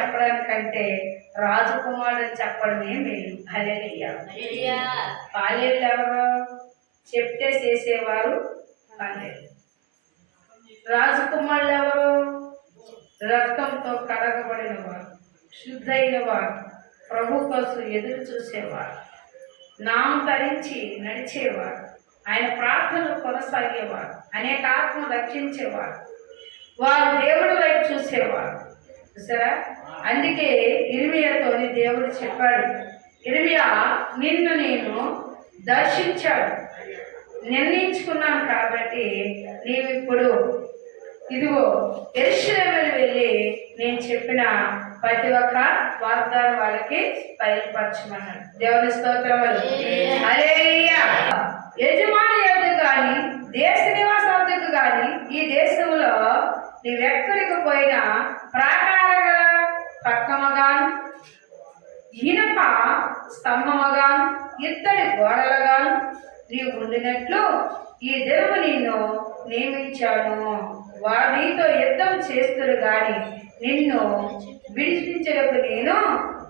చెప్పడానికంటే రాజకుమారుడు చెప్పడమే మేలు. హల్లెలూయా. పాలేళ్ళు ఎవరు? చెప్తే చేసేవారు పాలేళ్ళు. రాజకుమారులు ఎవరు? రక్తంతో కడగబడిన వారు, శుద్ధైన వారు, ప్రభు కోసం ఎదురు చూసేవారు, నామం ధరించి నడిచేవారు, ఆయన ప్రార్థనలు కొనసాగేవారు, అనేక ఆత్మ రక్షించేవారు, వారు దేవుడి వైపు చూసేవారు. చూసారా? అందుకే ఇర్మియాతోని దేవుడు చెప్పాడు, ఇర్మియా నిన్ను నేను దర్శించాడు, నిర్ణయించుకున్నాను కాబట్టి నీవిప్పుడు ఇదిగో యెరూషలేముకు వెళ్ళి నేను చెప్పిన ప్రతి ఒక్క వాగ్దానం వాళ్ళకి బయలుపరచమన్నాడు. దేవుని స్తోత్రములు. హల్లెలూయా. యజమాని యొద్దకు కానీ దేశ నివాస వద్దకు కానీ ఈ దేశంలో నీవెక్కడికి పోయినా ప్రాకార గల పక్కమగాను ఇనప స్తంభమగాను ఇత్తడి గోడలుగాను నీవు ఉండినట్లు ఈ దినము నిన్ను నియమించాను. వారు నీతో యుద్ధం చేస్తురు గాని నిన్ను విడిపించడకు నేను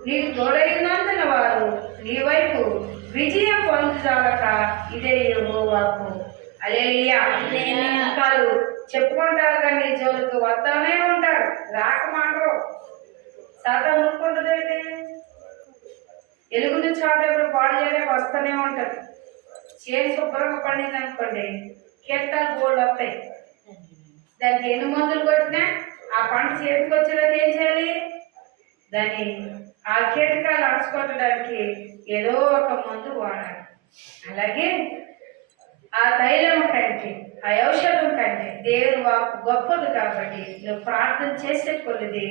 నీకు తోడైనందున వారు నీ వైపు విజయం పొందుతారక ఇదే యెహోవాకు. హల్లెలూయా. వాళ్ళు చెప్పుకుంటారు కానీ నీ జోలికి వస్తానే ఉంటారు, రాకమాటరు. సాతా మునుకుంటుందండి, ఎలుగుని చాటు ఎప్పుడు పాడు చేయడానికి వస్తూనే ఉంటారు. చేను శుభ్రంగా పండింది అనుకోండి, కీటకాలు గోల్డ్ వస్తాయి. దానికి ఎన్ని మందులు కొట్టినా ఆ పంట చేతికి వచ్చేలాగా ఏం చేయాలి? దాన్ని ఆ కీటకాలు అడుచుకోవడానికి ఏదో ఒక మందు వాడాలి. అలాగే ఆ తైలం కంటే ఆ ఔషధం కంటే దేవుని వాక్కు గొప్పది కాబట్టి నువ్వు ప్రార్థన చేసే కొద్ది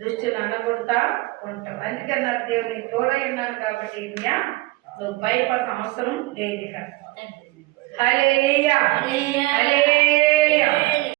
దృష్టిని అనగొడతా ఉంటావు. అందుకని నాకు దేవుని తోడై ఉన్నాను కాబట్టి నువ్వు భయపడిన అవసరం లేదు. హల్లెలూయా. హల్లెలూయా.